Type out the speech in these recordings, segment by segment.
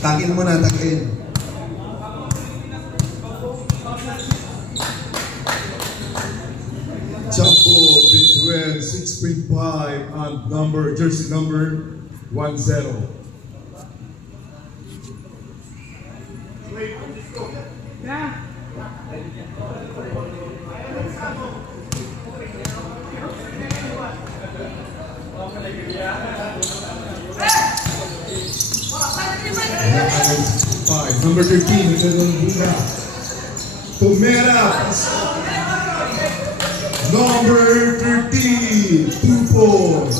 Takin mo na, takin. Jumbo between 6.5 and jersey number 10. Yeah. Number 13, Tomera. Number 13, 2 points.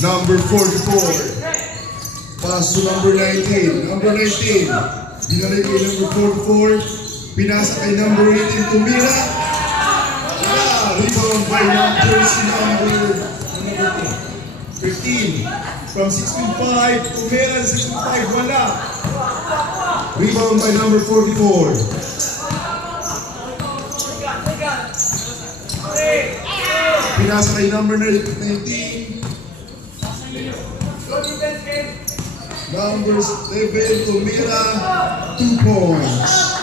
Number 44, pass to number 19. Number 19, binalik kay number 44, pinasa kay number 18, Tomera. Rebound by number 15. From 6.5, Tomera 6.5, wala. Rebound by number 44. Pinasa kay number 19. Number 7, Tomera, 2 points.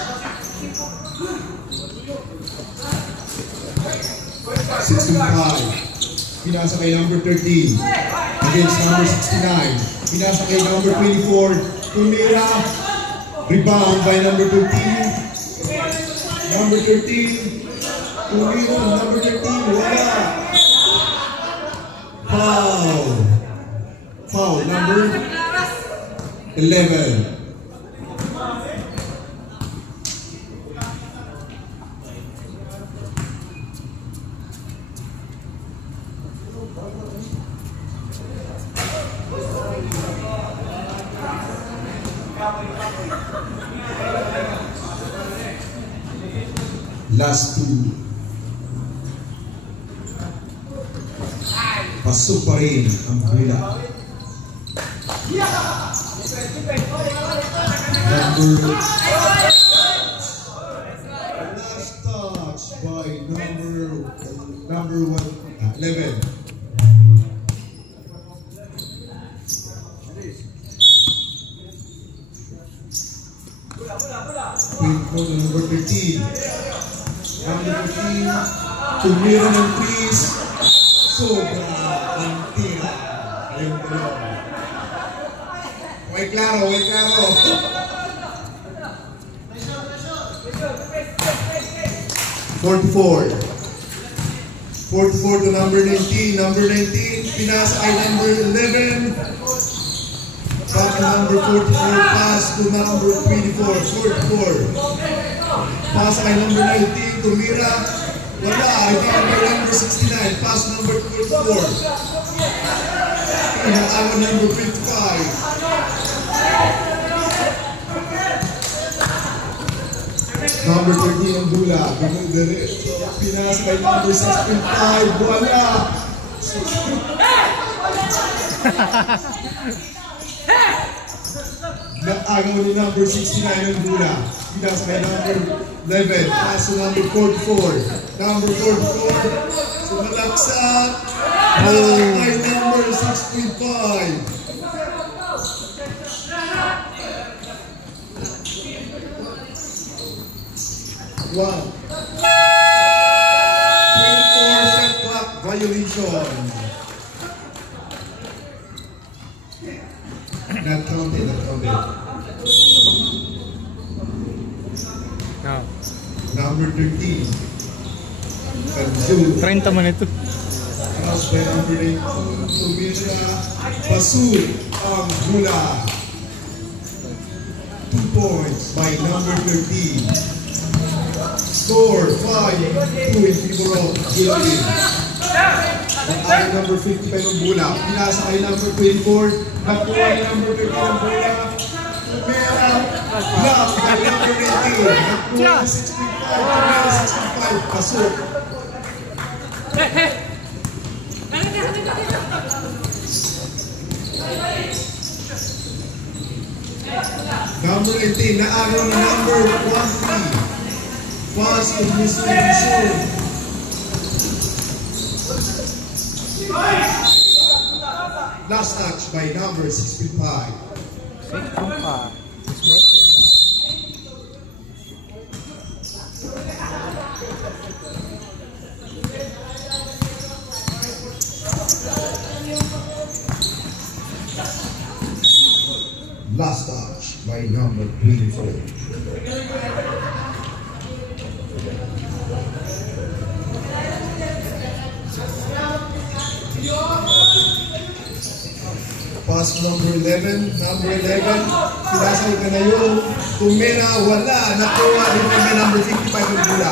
6.5. Pinasa kay number 13 against number 69. Pinasa kay number 24. Tomera. Rebound by number 13. Number 13. Tomera. Number 13. Wala. Foul. Foul. Number 11. Last two. Pasok pa rin ang Bula. Number last touch by number 11. Number 13. Number 15, Tomera ng Chris. Sobra ang tira. Ayun ko lang. Huwag klaro, huwag klaro. 44 to number 19. Number 19, pinasa kay number 11. Back to number 44, pass to number 24. 44. Pass kay number 19. Tomera, wala. Rebound by number 69. Pass number 44. Pinaawan number 55. Number 13 ang Bula. Pinas kay number 6.5. Wala. Nag-agaw ni number 69 ang Bula. Pinas kay number 11. Pass to number 44. Number 44. Sumalaksak. Kay number 6.5. Wow. 24 shot clock violation. Not counted, not counted. No. Number 13. Kanju. 30 man ito. Cross by number 8. Tomera. Basur ang Bula. 2 points by number 13. Score 5-2 in favor of Gilbert. Ang number 55 ng Bula. Pinasa kay number 24. Nakuha ni number 30 ng Bula. Blocked by number 19. Nagkuha 65. Pasok. Number 18, naagaw na number 13. Pass to distribution. Last touch by number 65. Last touch by number 24. Pass number 11. Number 11. Pinasay ka na yun. Tumira, wala. Nakuha din kami number 55 ang gula.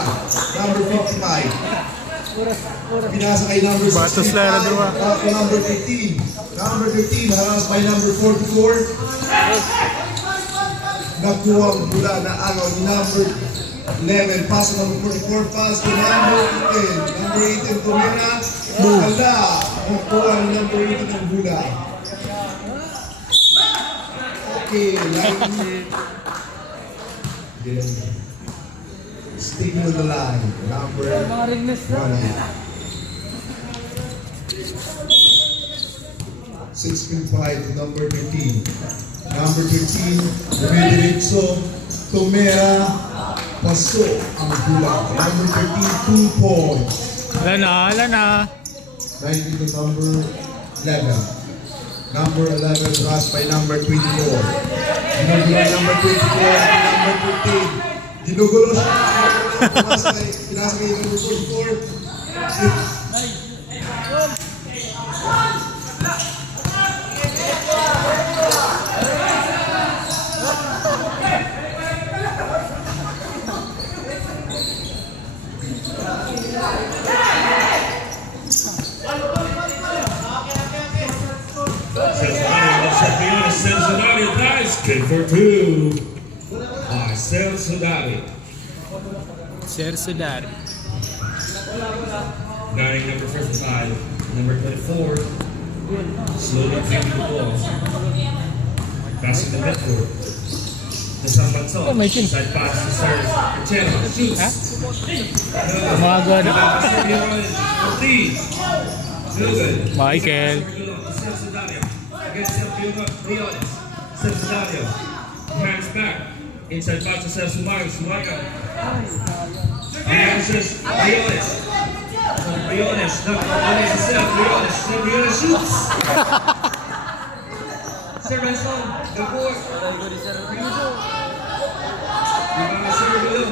Number 55. Pinasa kay number 65. Ako number 15. Number 15. Haras by number 44. Nakuha ang gula na agaw ni number 11. Pass number 44. Pass to number 18. Number 18. Tumira. Wala. Nakuha ni number 18 ang gula. Okay, line. Sticking on the line. Number 1. 6.5 to number 13. Number 13, Remediritso, Tomera, Paso, ang gula. Number 13, 2 points. Ala na. 19 to number 11. Number 11, rush by number 24. Ginugulo number 24 at number 15. Ginugulo siya. Pinasa kay number 44. Cincinnati tries kick for 2 by Cincinnati. Guarding number 55, number 24, slowly taking the ball. Passing the midcourt. The Sambatso, side pass to serve. Channel shoots. Umaga na. Michael. Against Leonis. Cincinnati. Hands back. Inside pass to serve Sumaga. Sumaga. Answers Leonis. Leonis. Leonis is serve. Leonis shoots. Serve on the board. Serve below.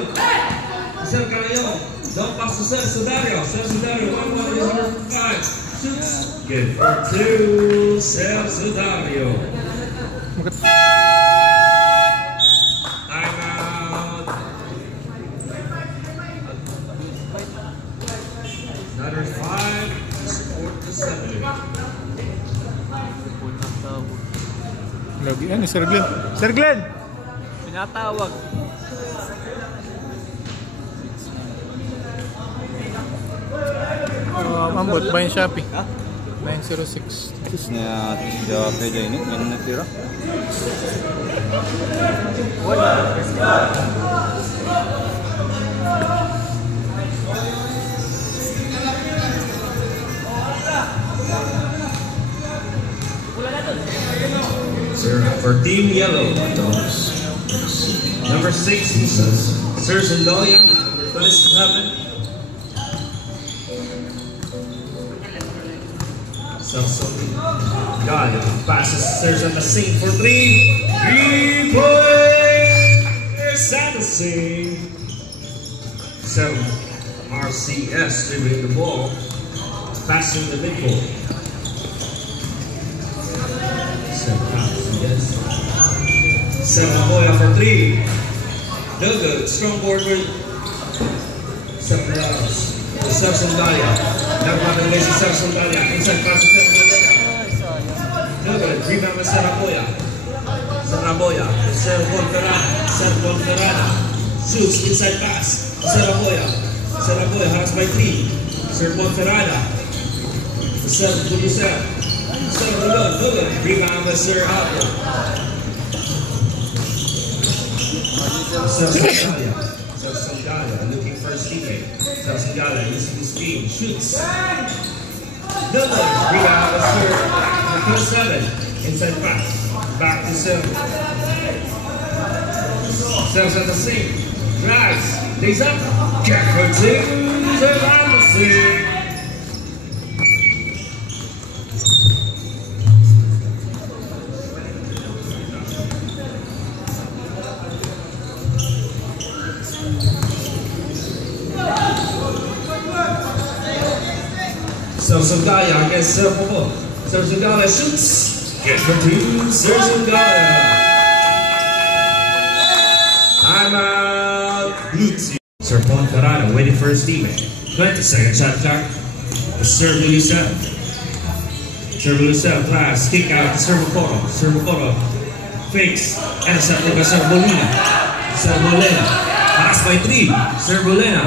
Serve Canayon. Don't pass to serve Sudario. Serve Sudario. 1-1 is number 5. Shoots. Good for 2. Serve Sudario. Timeout. Another 5 to support the 7. Lagi ano, Sir Glenn? Sir Glenn! Pinatawag. Ambot, bayan Shopee. 906. Terus na siya pwede ini, yan natira. Wala. For Team Yellow, number 6, Sir Zendolia, number 27. God, passes Serge on the scene for 3. 3-point Sanderson. 7. RCS dribbling the ball, passing the midcourt. 7 Boya for 3. No good. Strong board with 7 dollars. The Samson Dalia. Nagpa ng lazy Samson Dalia. Inside pass to 7 Dalia. No good. Rebound by 7 Boya. 7 Saraboya. Serve Ponferrada. Shoots inside pass. Saraboya. Saraboya has by 3. Serve Ponferrada. Serve Bulusel. Serve good. Rebound by Sir Aldo. Serve Sangalia looking for his teammate. Serve Sangalia using his speed. Shoots. Good. Rebound by Sir number 7. Inside pass. Back to Serve. Serves at the sink. Drives. Lays up. Get for 2. Serve on the sink. Sangalia against Serve Popo. Sangalia shoots. Get for 2. Serve Sangalia. I'm out. Blue team. Serve Ponferrada waiting for his teammate. 20-second shot clock. Serve Luisa. Serve Luisa. Pass. Kick out to Serve Popo. Serve Popo. Fakes. Intercepted by Serve Molina. Serve Molina. Pass by 3. Serve Molina.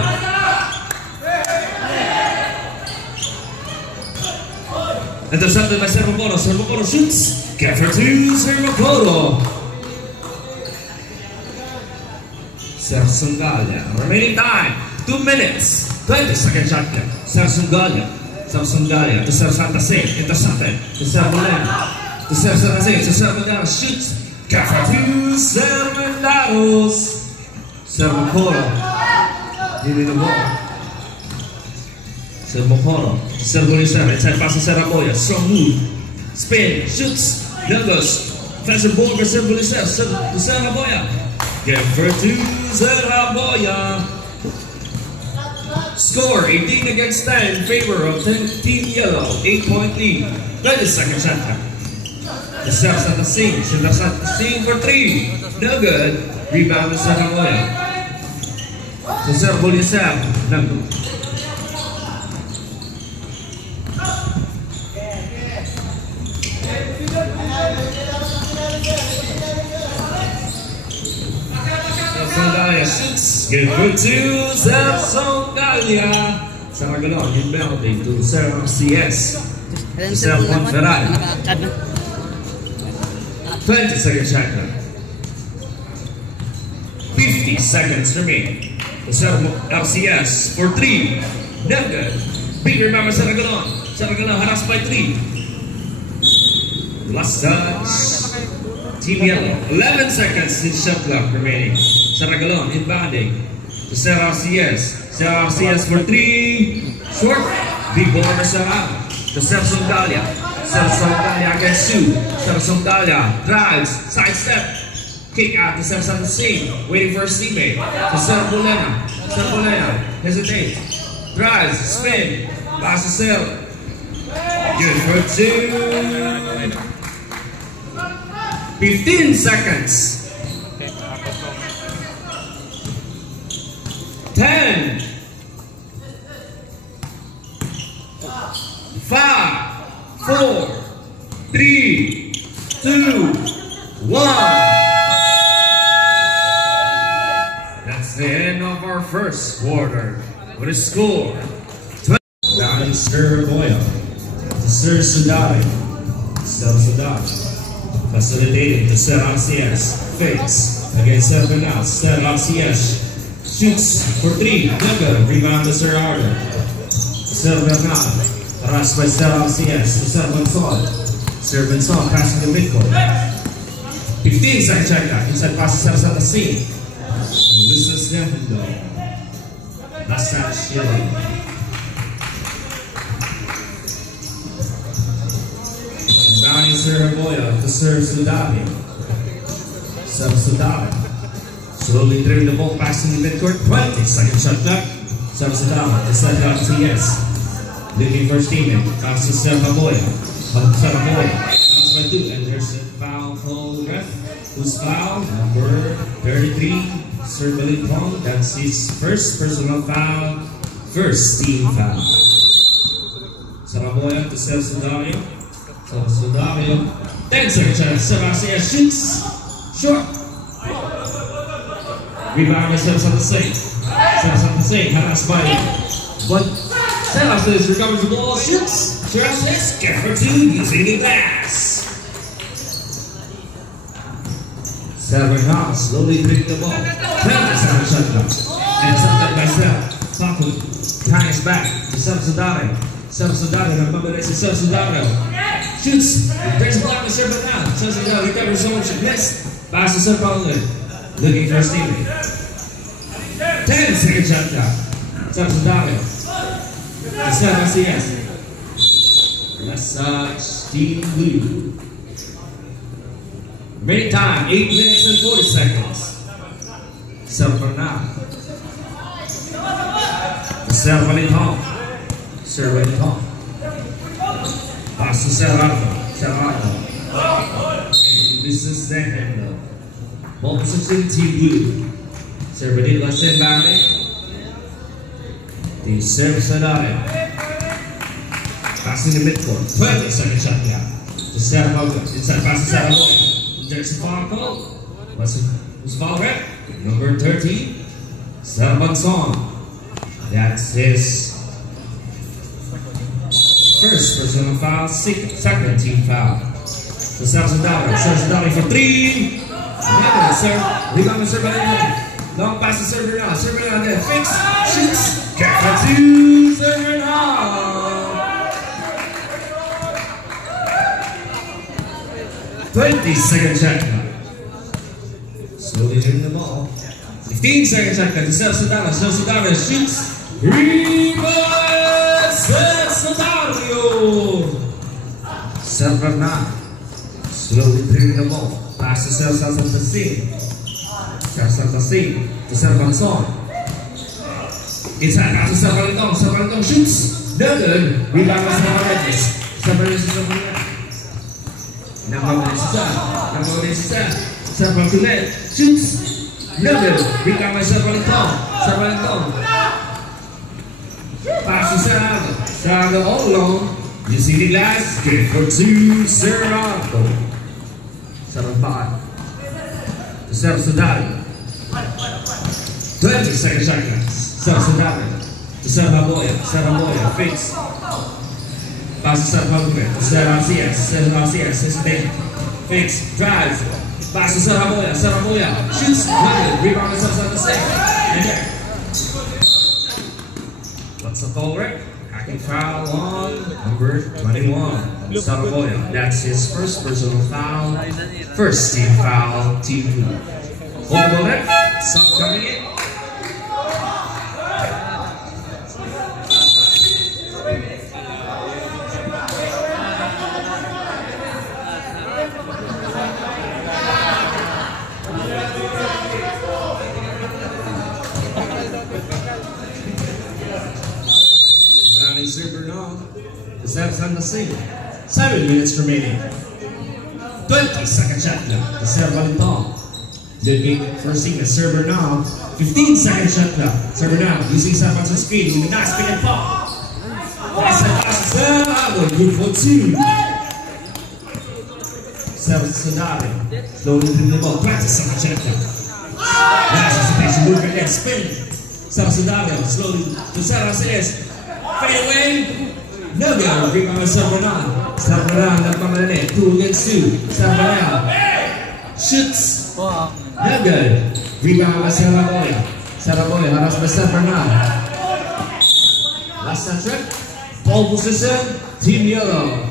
Intercepted by Servoporo. Servoporo shoots. Get for 2. Servoporo. Serve Sangalia. Remaining time 2 minutes. 20-second shot clock. Serve Sangalia. Serve Sangalia to Serve Santa Fe. Intercepted. To Serve Molina. To Serve Santa Fe. To Serve Molina. Shoots. Get for 2. Serve Mendaros. Servoporo. Giving the ball. Servoporo. Serve Luisa. Inside pass to Saraboya. Strong move. Spin. Shoots. Numbers. Offensive ball for Serve Luisa. To Saraboya. Get for 2. Saraboya. Score 18 against 10 in favor of Team Yellow. 8-point lead. 20-second shot clock. The Serves at the scene. Serves at the scene for 3. No good. Rebound to Saraboya. To Serve Luisa. No good. Sangalia shoots. Get for 2. Serve Sangalia. Saragalon inbounding to Serve CS. To Serve Ponferrada. 20-second shot clock. 50 seconds remaining. To Serve LCS for 3. No good. Big rebound by Saragalon. Saragalon harassed by 3. Last touch. Team Yellow. 11 seconds in shot clock remaining. Saragalon inbounding to Serve RCS. Serve RCS for 3. Short. Big ball by Serve. To Serve Sangalia. Serve Sangalia against 2. Serve Sangalia drives. Sidestep. Kick out to Serve Santa Fe. Waiting for his teammate. To Serve Molina. Serve Molina. Hesitate. Drives. Spin. Pass to Serve. Good for 2. 15 seconds. 10, 5, 4, 3, 2, 1. That's the end of our first quarter. With a score 20. Down to Saraboya. To Serve Sudari. Serve Sudari. Facilitating to Serve RCS. Fakes against Serve Bernal. Serve RCS. Shoots for 3. Good. Rebound to Sir Arden. Serve Bernal. Harassed by Serve RCS. To Serve Bensol. Serve Bensol passing the midcourt. 15-second check out. Inside pass to Serve Santa Fe. Luis Nemundo. Last touch. Yellow. Bounding Saraboya to Serve Sudabi. Serve Sudabi. Slowly dribbling the ball passing the midcourt. 20-second shot clock. Serve Sudabi to Serve RCS. Leading first teammate. Pass to Saraboya. Saraboya. Pass by 2. And there's a foul called ref. Who's foul? Number 33. Sir Billy Pong. That's his first personal foul. First team foul. Saraboya to Serve Sudabi. So Sudario, 10 seconds, Sebastian shoots. Short. Rebound by Sersan Tasing. Sersan Tasing harassed by but Sersan recovers the ball, shoots. Sersan get for two using the glass. Server now slowly bring the ball. 27 shot clock. And something by Sel. Paku hangs back to Sel Sudari. Sel Sudari, remember this is Sel Sudari. Shoots. Brings the ball to Server now. Sel Sudari recovers so much missed. Pass to Server looking for his teammate. 10-second shot clock. Sel Sudari. To Sel Macias. Massage Team Blue. Remaining time, 8 minutes and 40 seconds. Server now. Sel Valentin. Sir Valentin. Pass to Sel Alpha. Sel Alpha. This is the handle. Ball position, Team Blue. Sir Valentin send back. The service Sadari. Passing the midcourt. 20-second shot clock. To Sel Alpha. Inside pass to Sel Alpha. There's a foul call. Who's foul rep? Number 13, Servan Song. That's his first personal foul, second team foul. So Sardali for three. Never, sir. Rebound to Servan. Long pass to Servan now. Servan now there. Fakes, shoots. Get for two. Servan now. 20-second shot clock. Slowly hitting the ball. 15-second shot clock to Sel Sudari. Sel Sudari shoots. Rebound! Sel Sudari. Server now. Slowly hitting the ball. Pass to Sel Tasing. Sel Tasing to Servan Song. Inside pass to Sel Valentin. Sel Valentin shoots. No good. Rebound by Sel Valentin. Number one is Sel Valentin shoots. No good. Rebound by Sel Valentin. Sel Valentin. Pass to Sel. Sel all alone. You see the glass. Get for two. Serrano. 7-5. To Sel Sudari. 20-second shot clock. Sel Sudari. To Sel Haboya. Sel Haboya. Fakes. Pass to Sel Haboya. Sel Macias. Sel Macias. Hesitation. Fakes. Drives. Pass to Sel Haboya. Sel Haboya. Shoots. Rebound to Sel Tasing. And there. What's the foul, right? Hacking foul on number 21. Sel Haboya. That's his first personal foul. First team foul. Team Blue. Hold the left. Sub coming in. Servan Tasing. 7 minutes remaining. 20-second shot clock to Sel Valentin. Looking for a server now. 15-second shot clock. Server now using Servan's speed with a nice pick and pop. Good for two. Sel Sudari slowly to the ball. 20-second shot clock. Nice anticipation movement there. Spin. Sel Sudari slowly to Sel Macias. Fade away. No good. Rebound by Servan. Servan nagmamalani. 2 against 2. Servan shoots. No good. Rebound by Sel Haboya. Sel Haboya haras by Servan. Last touch trick. Ball position. Team Yellow.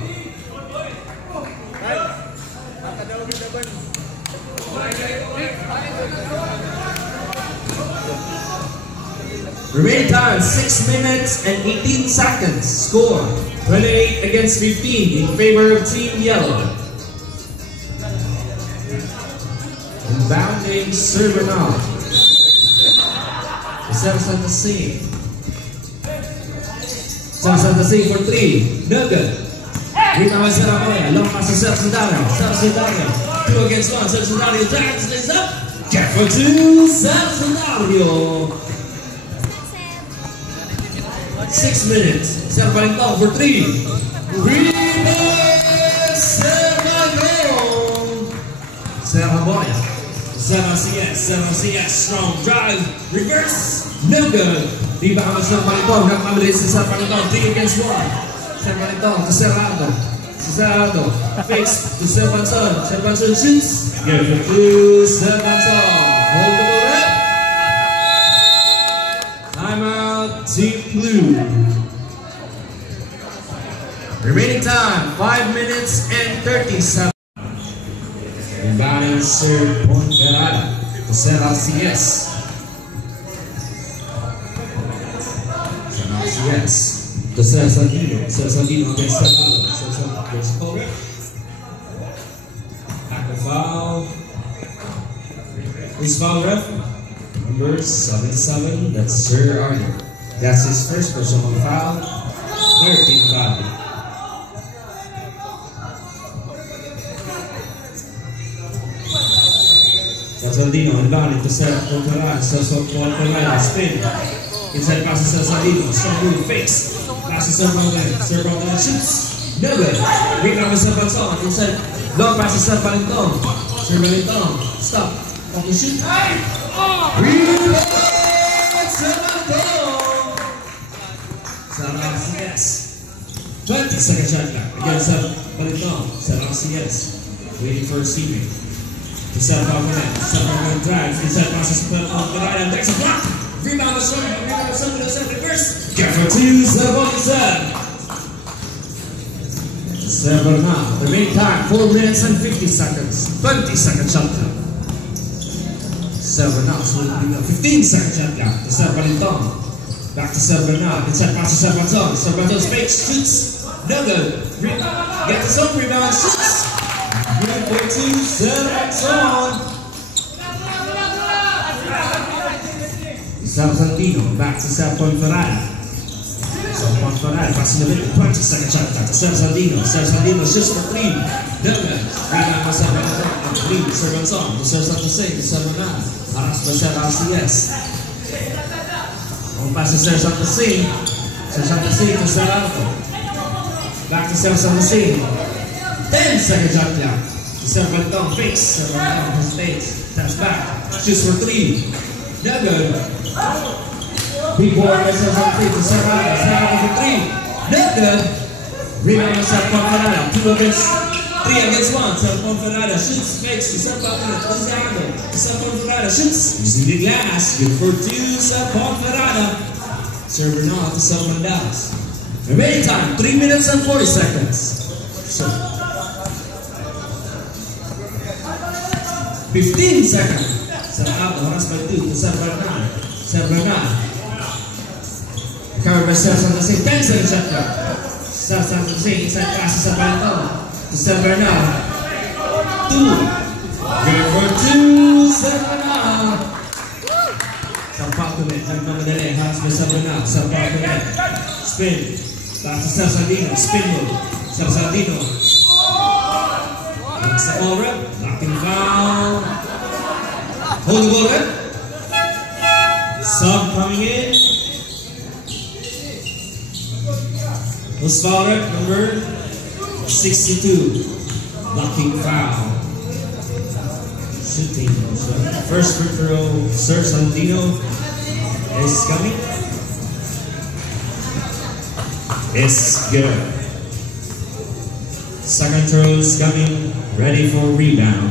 Remaining time 6 minutes and 18 seconds. Score 28 against 15 in favor of Team Yellow. Inbounding server now. Sel Tasing. Sel Tasing for 3. No good. Rebound by Sel Haboya. Long pass to Sel Sudari. Sel Sudari. 2 against 1. Sel Sudari attacks. Lays up. Get for 2. Sel Sudari. 6 minutes. Sel Valentin for 3. Rebound. Sel Haboya. CS, strong drive, reverse, no good. Rebound sa Panitong, nagmamali sa Panitong, 3 against 1. Sa Panitong, to Serrano, fakes to Servanson shoots, give it to Servanson, hold the ball up. Timeout, Team Blue. Remaining time, 5 minutes and 37. Rebound serve point Ferrara to Serra CS. To Santino against Serrano. Against Colbert. Back the foul. Who's foul ref? Number 77, that's Sir Arthur. That's his first personal foul. 13 foul. Saldino inbound into Ferrara, Ferrara, spin. Inside pass to Saldino, strong move, fakes. Pass to Servanton shoots. No good. Rebound with Servanton, inside. Long pass to Servanton. Stop. Off the shoot. Rebound! Servanton! CS. 20-second shot clock against Servanton. CS. Waiting for a teammate. To Servanton drives, inside passes to Ferrara, and takes a block. Rebound the shot, reverse. Careful to Servanton. Servanton, the main time, 4 minutes and 50 seconds. 20-second shot clock. Servanton, so 15-second shot clock. To Servanton. Back to Servanton, inside pass to Servanton. Servanton fakes, shoots. No good. Get the zone, rebound, shoots. Good for 2, Servanton. Santino back to Ferrara. Ferrara passing the middle, 20-second shot clock to Santino. Santino shoots for 3. Rebound for Servanton. Servanton. To Servanton. Harass by CS. On pass to Servanton. To Servanton. Back to Servanton. 10-second shot clock. Servanton fakes. Servanton hesitates. Taps back. Shoots for 3. No good. Big board by Servanton to Servanton. Servanton for 3. No good. Rebound by Servanton. 3 against 1. Servanton shoots. Fakes to Servanton. To Servanton shoots. Using the glass. Good for 2. Servanton. Servanton to Servanton. Remaining time 3 minutes and 40 seconds. So 15 seconds. Servanton, harass by 2 to Servanton. Covered by Servanton. 10-second shot clock. Servanton inside pass to Servanton. To Servanton. 2. Good for 2. Servanton. Servanton. Nagmamadali. Harass by Servanton. Servanton. Spin. Back to Santino. Spin move. Santino. That's the ball rep. Knocking foul. Hold the ball rep. Sub coming in. Who's foul rep? Number 62. Knocking foul. Shooting. First free throw. Sir Santino is coming. It's good. Second throw is coming, ready for rebound.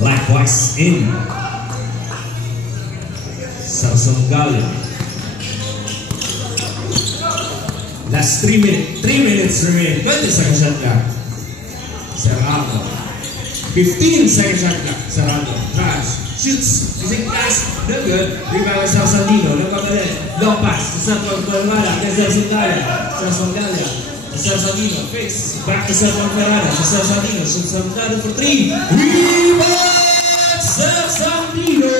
Likewise in. Samson Gallia. Last 3 minutes. 3 minutes remain. 20-second shot clock. Serrano. 15-second shot clock. Serrano. Trash. Shoots. Using pass. No good. Rebound by Santino. Long pass to Servanton. Servanton. Santino. Fakes. Back to Servanton. Santino. Santino for 3. Rebound. Santino.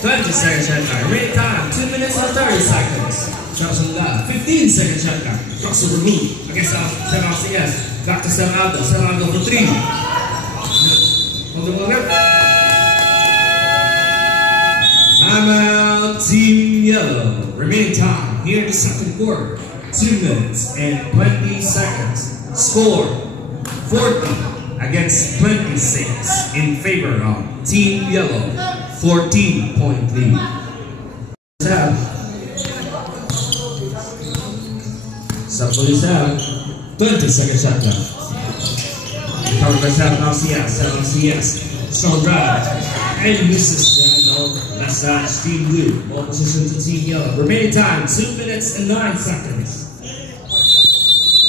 20-second shot clock. Remaining time 2 minutes and 30 seconds. 15-second shot clock. Crossover move against Serrano CS. Back to Serrano for 3. Hold the ball up. Timeout, Team Yellow. Remaining time here in the second quarter, 2 minutes and 20 seconds. Score 40 against 26 in favor of Team Yellow. 14-point lead. Police out. 20-second shot clock. Covered by 7 RCS. Strong drive. And misses the handle. Left side, Team Blue. Ball position to Team Yellow. Remaining time, 2 minutes and 9 seconds.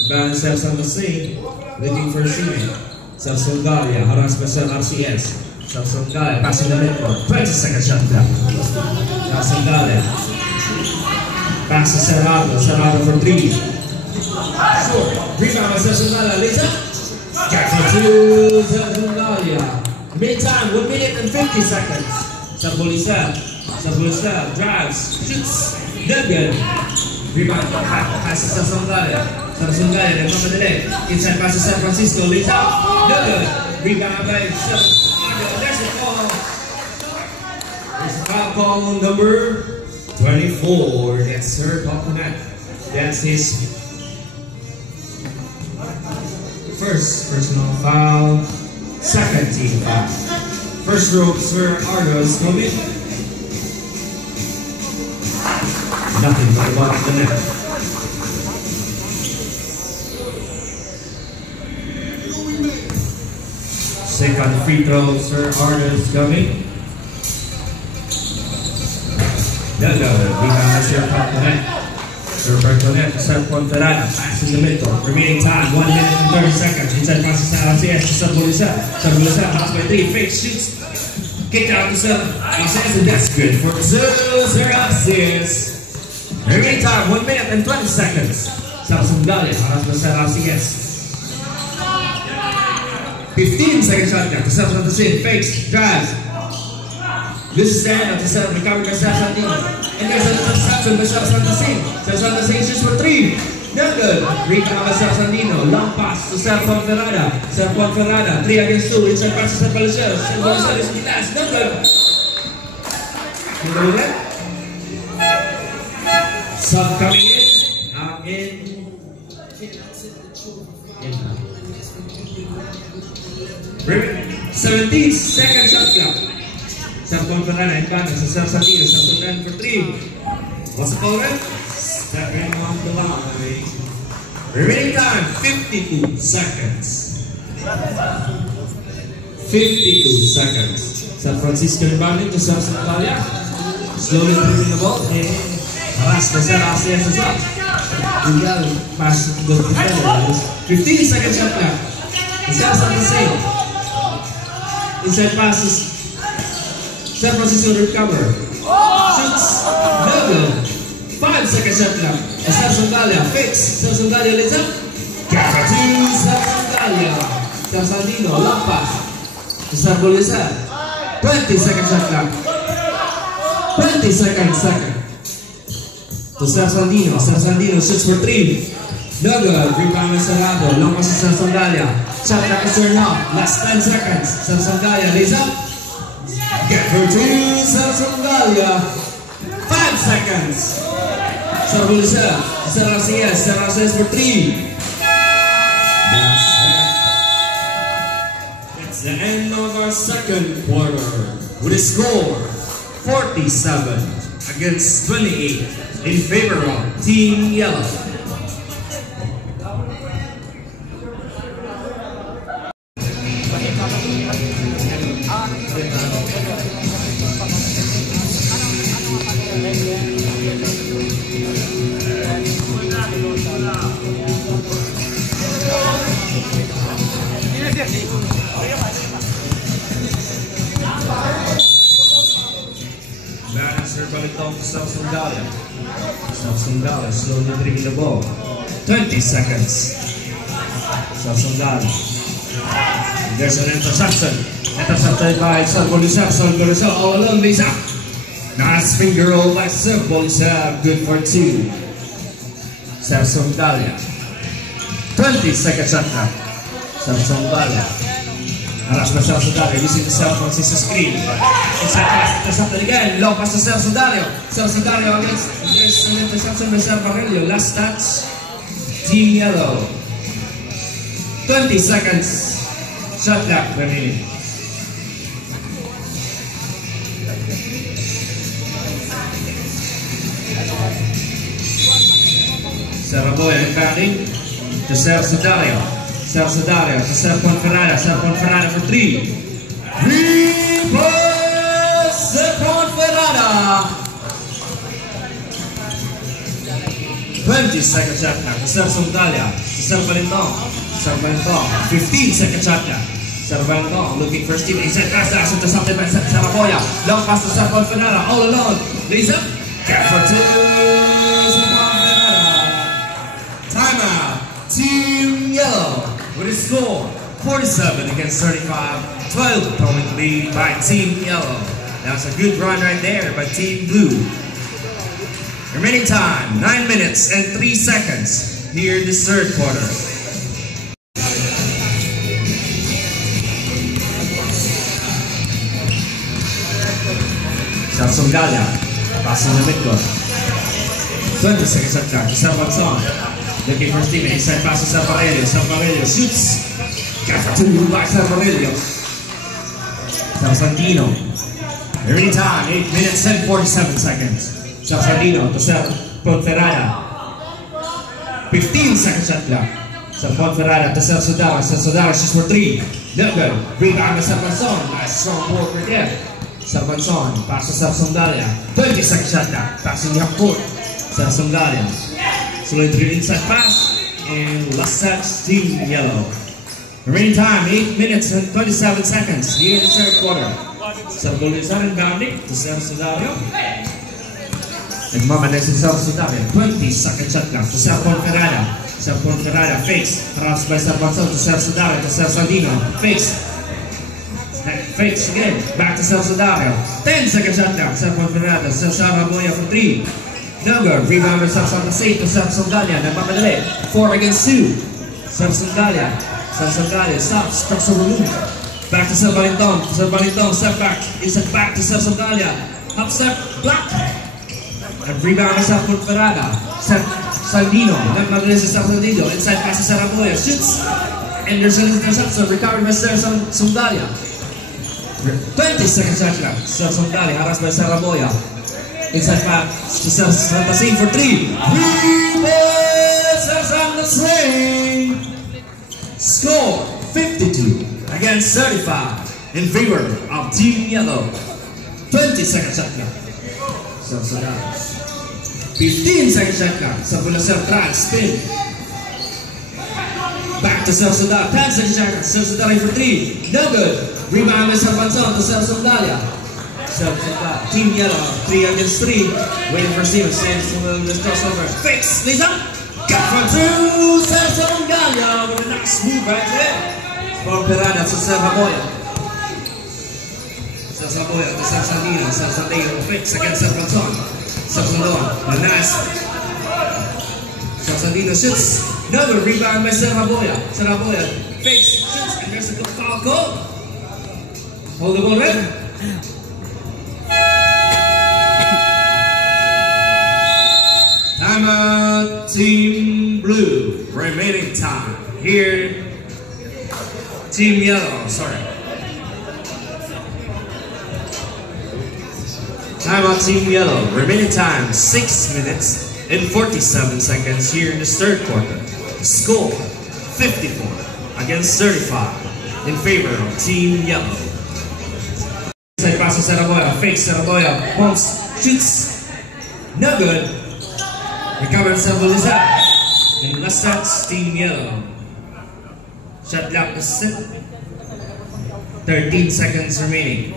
Balance steps on the scene. Looking for a teammate. Samson Galia. Harass by 7 RCS. Samson Galia passing the midcourt. 20-second shot clock. Samson Galia. Pass to Serrado. Serrado for 3. Short. Rebound by Sassungalia. Later. Get for 2. Sassungalia. Mid-time, 1 minute and 50 seconds. Sapolisa drives, shoots, not good. Rebound, pass to Sassungalia. Sassungalia, nagmamadali. Inside pass to San Francisco. Later. Not good. Rebound by Sassungalia. There's a call. There's a foul call on number 24. That's Sir Papanet. That's his first personal foul, second team foul. First row, Sir Argos coming. Nothing but the bottom of the net. Second free throw, Sir Argos coming. No, we have Sir Papanet. Sir Bertonet, Sir Ponferrada, pass in the middle. Remaining time, 1 minute and 30 seconds. Inside pass to San RCS to Sapolisa. Sapolisa, pass by 3, fake shoots. Kick out to San RCS, and that's good for 2, Sir RCS. Remaining time, 1 minute and 20 seconds. Sassungalia, pass by San RCS. 15-second shot clock to San RCS, fakes, drives. This is the end of the set, recovered by Sasantino. And there's a interception by Sasantino. Sasantino shoots for 3. Not good. Rebound by Sasantino. Long pass to Sir Ponferrada. Sir Ponferrada, 3 against 2. Inside pass to Sir Balisero. Sir Balisero is the last. Not good. You know that? Sub coming in. 17-second shot clock. Sir Ponferrada and Cano, Sir Santino, Sir Ponferrada for 3. What's the opponent? Stepping off the line. Remaining time, 52 seconds. 52 seconds. San Francisco rebounding to Sir Santana. Slowly moving the ball. And pass to Sir RCS as well. Pass to the defender. 15-second shot clock. Sir Santana. Inside passes. San Francisco recover. Shoots. No good. 5-second shot clock. Sassungalia fakes. Sassungalia leads up. Cover to Sassungalia. Sasandino, long pass. To Sarbolisa. 20-second shot clock. 20-second second. To Sasandino. Sasandino shoots for 3. No good. Rebound by Serrado. Long pass to Sassungalia. Shot clock is turned off. Last 10 seconds. Sassungalia leads up. Get her to Sassungalia. 5 seconds. Sarbolisa, Sir RCS for 3. That's the end of our second quarter with a score 47 against 28 in favor of Team Yellow. Sassungalia slowly dribbling the ball. 20 seconds. Sassungalia. There's an interception. Intercepted by Sarbolisa. Sarbolisa all alone. Lisa. Nice finger roll by Sarbolisa. Good for 2. Sassungalia. 20 seconds shot clock. Sassungalia. Harass by Celso Dario using the cell phone since the screen. Inside pass, intercepted again. Long pass to Celso Dario. Celso Dario against there's an interception by Sir Barrelio. Last touch, Team Yellow. 20 seconds. Shot clock remaining. Saraboya inbounding to Celso Dario. Celso Dario to Sir Ponferrada. Sir Ponferrada for 3. 3 for Sir Ponferrada. 20 second shot clock to Sir Sondalia. To Sir Valenton. Sir Valenton. 15 second shot clock. Sir Valenton looking for Steve. Inside pass dash intercepted by Saraboya. Long pass to Sir Ponferrada. All alone. Lays up. Catch for 2. Sir Ponferrada. Timeout. Team Yellow with a score 47 against 35. 12-point lead by Team Yellow. That's a good run right there by Team Blue. Remaining time 9 minutes and 3 seconds here in this third quarter. Samson Galia passing the midcourt. 20 seconds at clock to Salvatson. Looking for Steven, inside pass to Sir Barrelio. Sir Barrelio shoots. Got for 2 by Sir Barrelio. Santino. Remaining time 8 minutes and 47 seconds. Santino to Sir Ponferrada. 15 seconds shot clock. Sir Ponferrada to Sir Sudara. Sir Sudara shoots for 3. No good. Rebound to Sir Banson. Nice strong work right there. Sir Banson pass to Sir Sondalia. 20 seconds shot clock. Passing the half court. Sir Sondalia. Slowly through inside pass, and last touch, Team Yellow. Remaining time, 8 minutes and 27 seconds here in the third quarter. Sir Bulizar inbounding to Sir Sudario. And Mama next to Sir Sudario. 20 second shot clock to Sir Ponferrada. Sir Ponferrada fakes, harassed by Sir Banson to Sir Sudario to Sir Sandino. Fakes. Fakes again, back to Sir Sudario. 10 second shot clock, Sir Ponferrada, Sir Saraboya for 3. No good. Rebounder Sir Santasate to Sir Sondalia. Nagpapadali. 4 against 2. Sir Sondalia. Sir Sondalia stops. Cross over move. Back to Sir Valenton. Sir Valenton step back. Inside back to Sir Sondalia. Up step. Block. And rebounder Sir Ponferrada. Sir Sandino. Nagpapadali to Sir Sandino. Inside pass to Saraboya. Shoots. And there's an interception. Recovered by Sir Sondalia. 20 seconds shot clock. Sir Sondalia harassed by Saraboya. Inside back to Sir Santasate for 3. 3 Sir Santasate. Score 52 against 35 in favor of Team Yellow. 20 second shot clock. Sir Sudara. 15 second shot clock. Sir Bulizar tries spin. Back to Sir Sudara. 10 second shot clock. Sir Sudara for 3. No good. Rebound by Sir Banson to Sir Sondalia. Team Yellow, 3 against 3. Waiting for Steven. Saves the crossover. Fix. Lays up. Got for 2. Sir Sondalia with a nice move right there. Ponferrada to Sir Saboya. Sir Saboya to Sir Sandino. Sir Sandino fix against Sir Banson. Sir Sandino. Nice. Sir Sandino shoots. Another rebound by Sir Saboya. Sir Saboya fakes. Shoots. And there's a good foul goal. Hold the ball red. Timeout, Team Blue. Remaining time here. Team Yellow, sorry. Timeout, Team Yellow. Remaining time 6 minutes and 47 seconds here in the third quarter. Score 54 against 35 in favor of Team Yellow. Inside pass to Saraboya. Fakes Saraboya. Pumps. Shoots. No good. Recovered Sir Bulizar. And last touch, Team Yellow. Shot clock is set. 13 seconds remaining.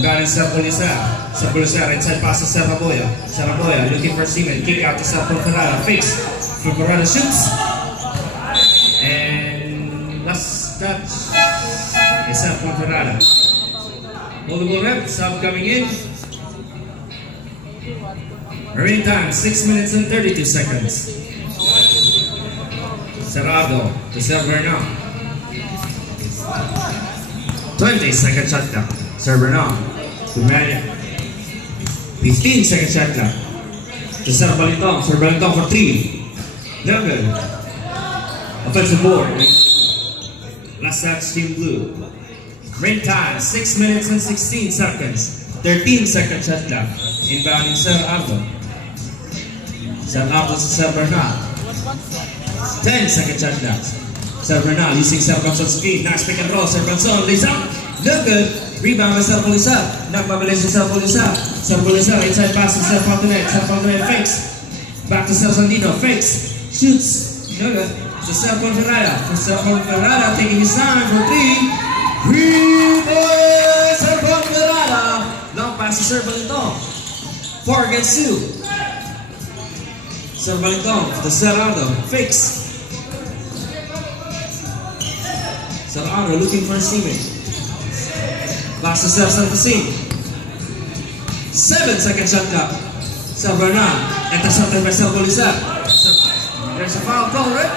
Got Sir Bulizar. Sir Bulizar inside pass to Saraboya. Saraboya looking for Steven. Kick out to Sir Ponferrada. Fakes. Ponferrada shoots. And last touch is Sir Ponferrada. Hold rep. Sub coming in. Remaining time 6 minutes and 32 seconds. Cerrado to server now. 20-second shot clock. Server now to Maria. 15-second shot clock. To serve Balitong. Serve Balitong for 3. Level. Offensive board. Last touch Team Blue. Ring time 6 minutes and 16 seconds. 13-second shot clock. Inbounding Cerrado. Cerrado to server now. 10-second shot clock. Servanal using Servanson speed. Nice pick and roll. Servanson lays up. No good. Rebound by Serpolisa. Nagmabilis si Serpolisa. Serpolisa inside pass to Serfontanet. Serfontanet fakes. Back to Serfondino. Fakes. Shoots. No good. To Serfonferrada. Serfonferrada taking his time for 3. 3 for Serfonferrada. Long pass to Servalintong. 4 against 2. Servalintong to Cerrado. Fakes. Cerrado looking for his teammate. Pass to Servantosin. 7-second shot clock. Servanal. Intercepted by Serpolisa. There's a foul call, right?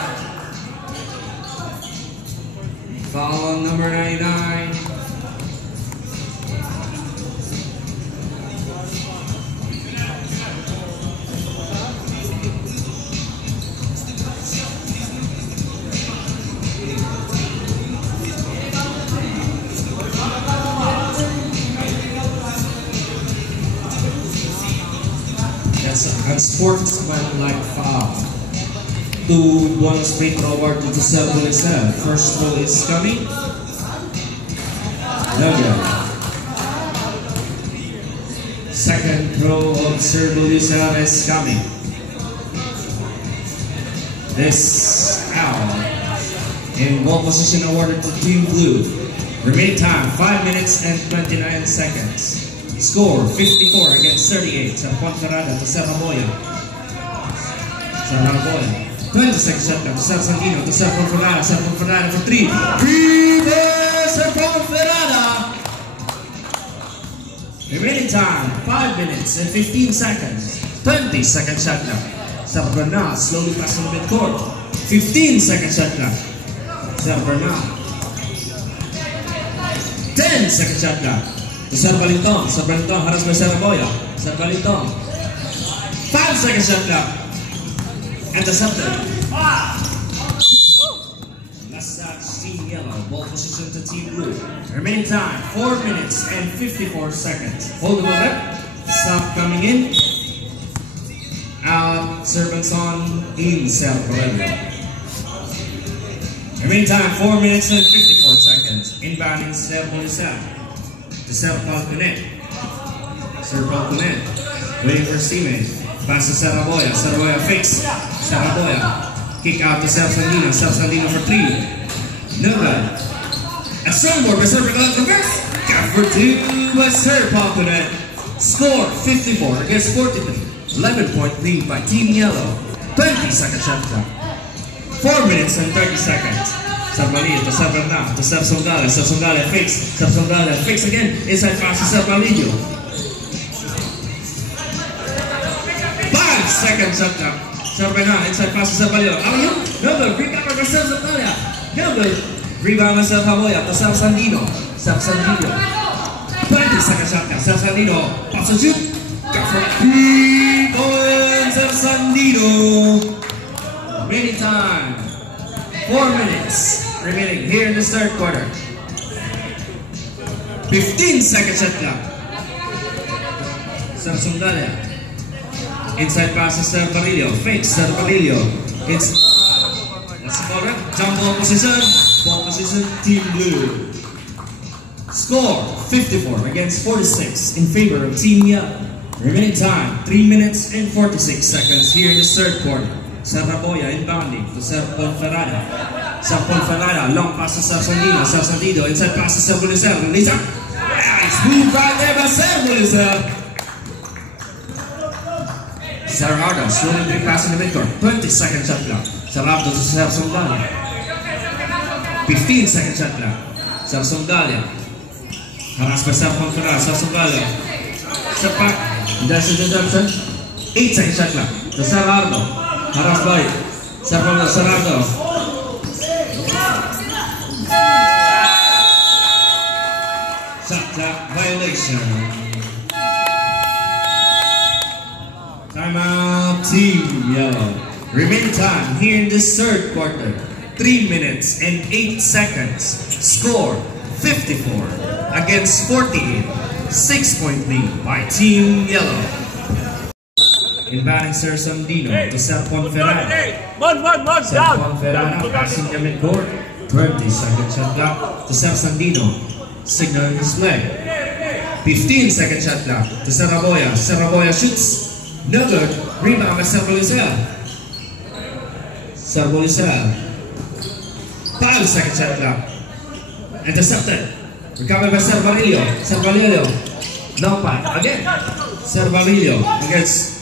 Foul on number 99. Unsportsmanlike foul. 2-1 straight throw award to Serpolisa. First throw is coming. No good. Second throw of Serpolisa is coming. This out. In ball position awarded to Team Blue. Remaining time 5 minutes and 29 seconds. Score 54 against 38. Serfonferrada to Serraboya. Serraboya. 20-second shot clock to Serfondino to Serfonferrada. Serfonferrada for 3. 3 for Serfonferrada. Remaining time 5 minutes and 15 seconds. 20-second shot clock. Serfonferrada slowly passing the midcourt. 15-second shot clock. Serfonferrada. 10-second shot clock. To Servalintong. Servalintong haras by Serraboya. Servalintong. 5-second shot clock. Intercepted. Last touch Team Yellow. Ball position to Team Blue. Remaining time 4 minutes and 54 seconds. Hold the ball up. Stop coming in. Out. Servants on in Servalintong. Remaining time 4 minutes and 54 seconds. Inbounding Serpolisa. To Servalintong. Servalintong waiting for his teammate. Pass to Serraboya. Serraboya fakes. Serraboya. Kick out to Serfondino. Serfondino for 3. No good. A strong board by Servalintong. Got for 2 by Servalintong. Score 54 against 43. 11-point lead by Team Yellow. 20-second shot clock. 4 minutes and 30 seconds. Servalillo to Servanal to Serfondale. Serfondale fakes. Serfondale fakes again. Inside pass to Servalillo. 5-second shot clock. Servanal inside pass to Servalillo. Alley-oop. No good. Rebound by Serfondale. No good. Rebound by Serraboya to Serfondino. Serfondino. 20-second shot clock. Serfondino. Pass and shoot. Got for 3 points. Serfondino. Remaining time 4 minutes remaining here in the third quarter. 15-second shot clock. Serfondale. Inside pass to Servalillo. Fakes Servalillo. It's that's the ball, right? Jump ball position. Ball position Team Blue. Score 54 against 46 in favor of Team Yellow. Remaining time 3 minutes and 46 seconds here in the third quarter. Serraboya inbounding to Serfonferrada. Serfonferrada, long pass to Serfondino. Serfondino inside pass to Serpolisa. Lisa. Nice move right there by Serpolisa. Serrado slowly bring pass in the midcourt. 20-second shot clock. Serrado to Serfondale. 15-second shot clock. Serfondale. Haras by Serfonferrada. Serfondale. Step back. There's the interception. 8-second shot clock. To Serrado. Haras by Serrado. clock violation. Timeout, Team Yellow. Remaining time here in this third quarter, 3 minutes and 8 seconds. Score 54 against 48. 6-point lead by Team Yellow. Inbounding Sir Sandino to Sir Ponferrada. Sir Ponferrada passing the midcourt. 20-second shot clock to Sir Sandino. Signal his play. 15-second shot clock to Sir Raboya. Sir Raboya shoots. No good. Rebound by Sir Bolisel. Sir Bolisel. 5-second shot clock. Intercepted. Recovered by Sir Barillo. Sir Barillo. Long pass. Again. Sir Barillo against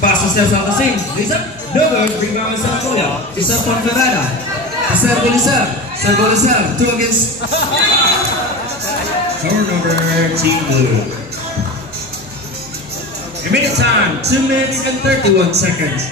pass to Sir Saltasin. Lisa. No good. Rebound by Sir Raboya. To Sir Ponferrada. To Sir Bolisel. Sir Bolisel. 2 against. Turnover, Team Blue. Remaining time, 2 minutes and 31 seconds.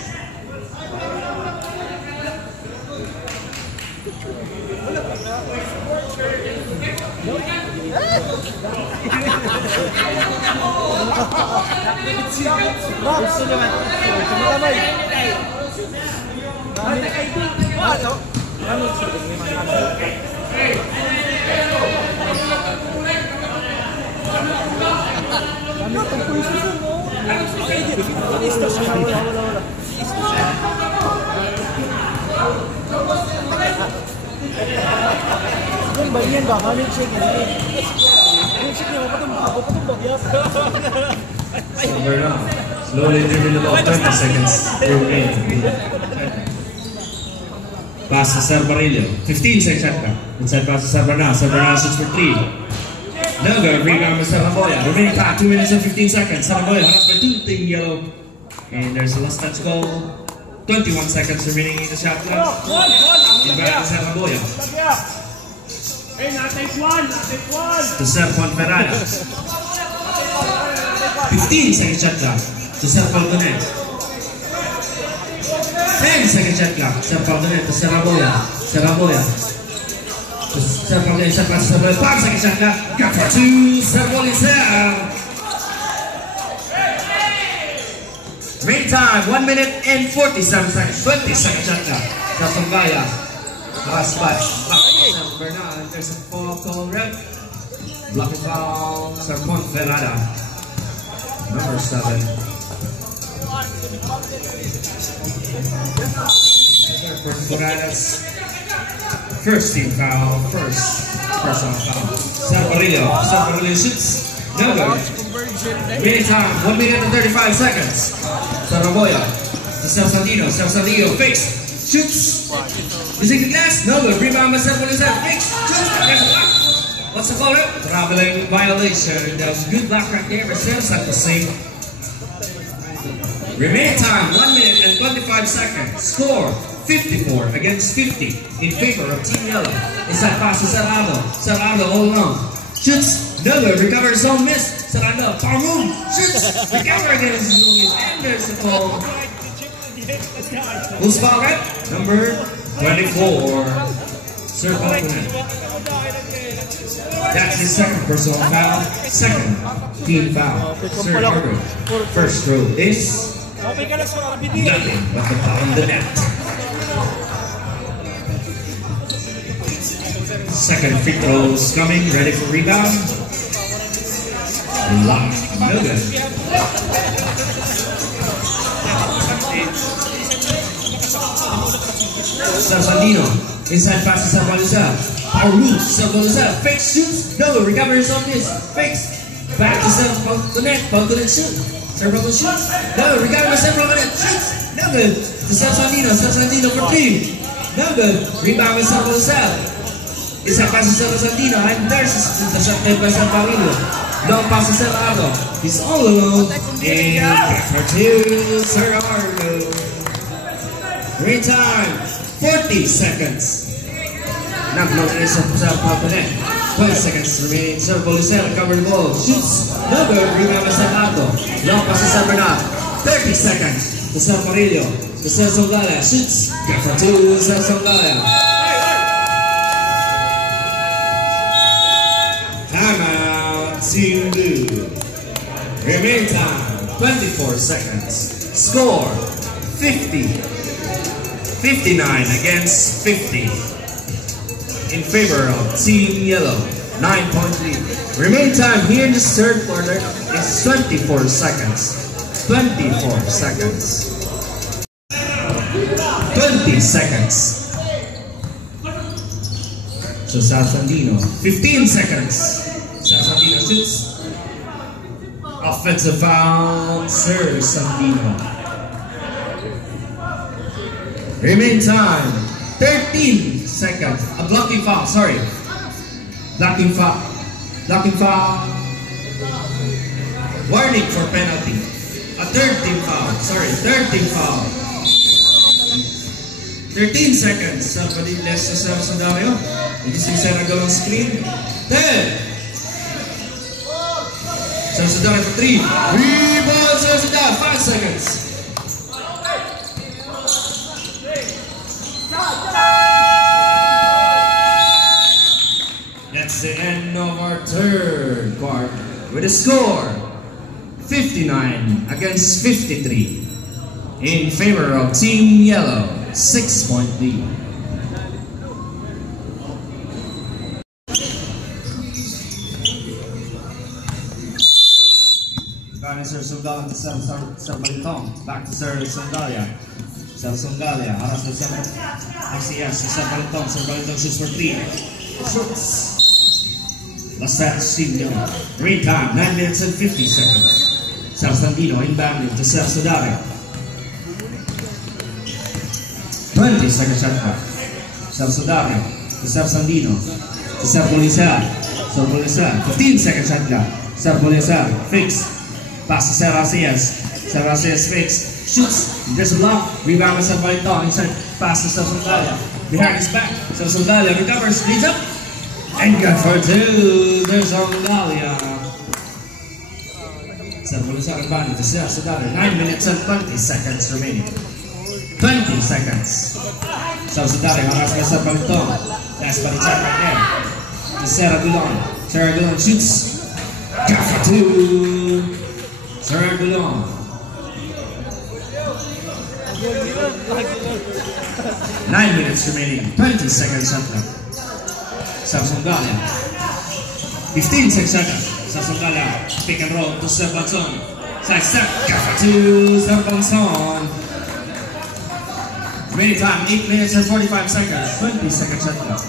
Slowly dribbling about 20 seconds remaining. Pass to Sir Barillo. 15-second shot clock. Inside pass to Sir Bernal. Sir Bernal shoots for 3. No good. Rebound by Sir Raboya. Remaining time 2 minutes and 15 seconds. Sir Raboya harassed by 2 Team Yellow. And there's a last touch goal. 21 seconds remaining in the shot clock. Inbound Sir Raboya. To Sir Ponferrada. 15-second shot clock to Sir Paldonet. 10-second shot clock. Sir Paldonet to Sir Raboya. Sir Raboya. To Sir Paldonet. Sir Paldonet. 5-second shot clock. Got for 2. Sir Bolisel. Main time 1 minute and 47 seconds. 20-second shot clock. Sir Songaya. Last spot. Sir Bernal. There's a foul call red. Blocking foul. Sir Ponferrada. Number 7. Ponferrada's first team foul. First personal foul. Sir Barillo. Sir Barillo shoots. No good. Remaining time 1 minute and 35 seconds. Sir Raboya. To Sir Sandino. Sir Sandino fakes. Shoots. Using the glass. No good. Rebound by Sir Bolisel. Fakes. Shoots. There's a block. What's the call? Traveling violation. That was good block right there by Sir Saltasin. Remaining time 1 minute and 25 seconds. Score 54 against 50 in favor of Team Yellow. Inside pass to Sir Aldo. Sir Aldo all alone. Shoots. No good. Recovers zone miss. Sir Aldo. Far room. Shoots. Recover against zone miss. And there's the call. Who's foul, right? Number 24. Sir Ponferrada. That's his second personal foul. Second team foul. Sir Cargo. First row is nothing but the foul on the net. Second free throws coming, ready for rebound. Lock. No good. Sir Sandino. Inside pass to Sir Bolisel. Power move. Sir Bolisel. Fake shoots. No, recovers on this. Fakes. Back to Sir Ponferrada. Ponferrada shoot. Sir Ponferrada shoots. No, recovers Sir Ponferrada. Shoots. No good. To Sir Sandino. Sir Sandino for 3. No good. Rebound by Sir Bolisel. Inside pass to Sir Sandino. And there's the shot made by Sir Barillo. Long pass to Sir Argo. He's all alone. And back for 2. Sir Argo. Green time. 40 seconds. Knocked is Sir Ponferrada. 20 seconds remaining. Sir Bolisel cover the ball. Shoots. No good. Rebound by Sir Argo. Long pass to Sir Bernal. 30 seconds. To Sir Barillo. To Sir Songala. Shoots. Got for 2. Sir Songala. Timeout. Remaining time, 24 seconds. Score, 50. 59 against 50. In favor of Team Yellow, 9-point lead. Remaining time here in this third quarter is 24 seconds. 24 seconds. 20 seconds. So Sal Sandino, 15 seconds. Sal Sandino shoots. Offensive foul, Sir Sandino. Remain time, 13 seconds. A blocking foul, sorry. Blocking foul. Blocking foul. Warning for penalty. A third team foul, sorry, third team foul. 13 seconds. Somebody less to Sir Sandino. Did you see Sarah go on screen? 10. Sir Sandino for 3. Rebound, Sir Sandino, 5 seconds. That's the end of our third quarter with a score 59 against 53 in favor of Team Yellow, 6-point lead. Back to Sir Sundalia to Sir Balitong. Back to Sir Sundalia. Sir Sundalia. Aras na Sir RCS. Sir Balitong. Sir Balitong shoots for 3. Shoots. Last set, Team Yellow. Green time, 9 minutes and 50 seconds. Sir Sandino inbounding to Sir Sundalia. 20 seconds shot clock. Sir Sundalia to Sir Sandino. To Sir Polisar. Sir Polisar. 15 seconds shot clock. Sir Polisar. Fix. Pass to Sir RCS. Sir RCS fix. Shoots. There's a block. Rebound to Sir Balitong. Inside. Pass to Sir Sundalia. Behind his back. Sir Sundalia recovers. Leads up. And good for 2. There's Sundalia. Sir Polisar inbounding to Sir Sundalia. 9 minutes and 20 seconds remaining. 20 seconds. Sir Sundalia haras by Sir Balitong. Last body check right there. To Sir Agulon. Sir Agulon shoots. Got for 2. Sir Agulon. 9 minutes remaining. 20 seconds shot clock. Sir Sundalia. 15 seconds shot clock. Sir Sundalia. Pick and roll to Sir Banson. Side step. Got for 2. Sir Banson. Remaining time, 8 minutes and 45 seconds. 20 seconds shot clock.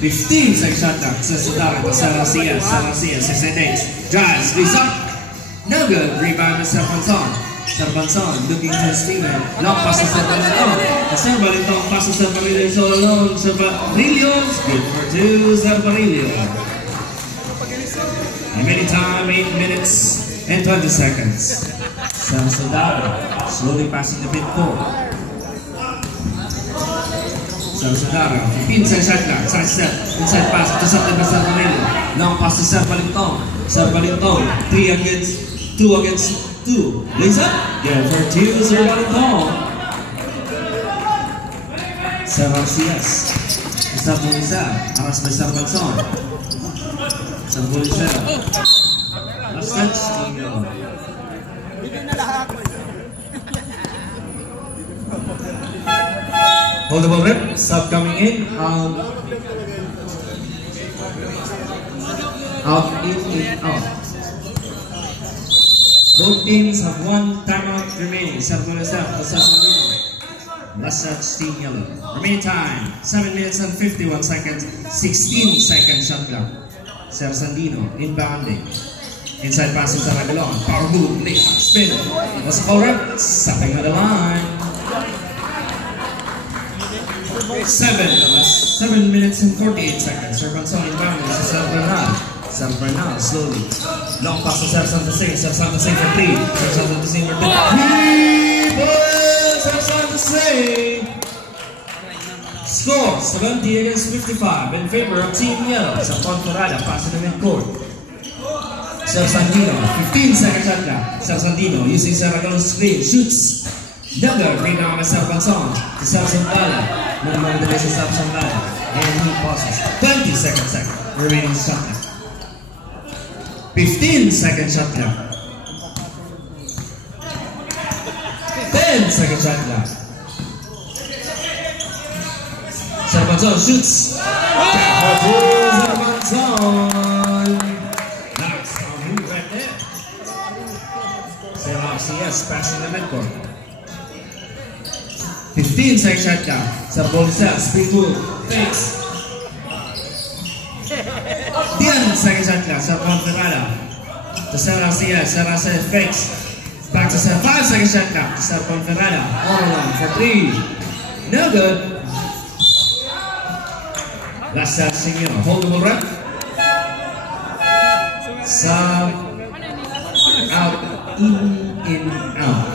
15 seconds shot clock. Sir Sundalia to Sir RCS. Sir RCS, 6 and 8. Drives, leads up. No good. Rebound to Sir Banson. Sir Banson looking to his teammate. Long pass to Sir Balitong. Sir Balitong pass to Sir Barilio all alone. Sir Barilio. Good for 2. Sir Barilio. Remaining time, 8 minutes and 20 seconds. Sir Sundalia slowly passing the midcourt. Sir Sundalia, 15 seconds shot clock. Side step, inside pass to Sir Barilio. Long pass to Sir Balitong. Sir Balitong, 2 against 2. Lays up. Yeah, for 2, Sir Balitong. Sir RCS. Sir Polisar. Aras by Sir Banson. Sir Polisar. Last touch. Hold the ball rip. Sub coming in. Out, out. Both teams have 1 timeout remaining. Sir Polisar to Sir Sandino. Last touch, Team Yellow. Remaining time, 7 minutes and 51 seconds. 16 seconds shot clock. Sir Sandino inbounding. Inside pass to Sir Agulon. Power move, late spin. Let's call rep. Stopping at the line. 7 minutes and 48 seconds. Sir Banson inbounding to Sir Bernal. Sir Bernal slowly. Long pass to Sir Santasing. Sir Santasing for 3. Sir Santasing for 2. Sir Santasing. Score 70 against 55 in favor of Team Yellow. Sir Ponferrada pass in the midcourt. Sir Sandino, 15 seconds shot clock. Sir Sandino using Sir Agulon's screen. Shoots. Dagger. Rebound by Sir Banson to Sir Sundalia. Number the race is Sir Sundalia. And he passes. 20 seconds remaining shot clock. 15-second shot clock. 10-second shot clock. Serbanzon shoots. Serbanzon. Knocks on move right there. Serra CS passing the midcourt. 15-second shot clock. Serbolisa, spring move, fakes. 10-second shot clock. Serban Ferrara. To Serra CS. Serra CS fakes. Back to Serra. 5-second shot clock. To Serban Ferrara. All along for 3. No good. Last shot, Singh. Holdable rep. Sub. Out. In, out.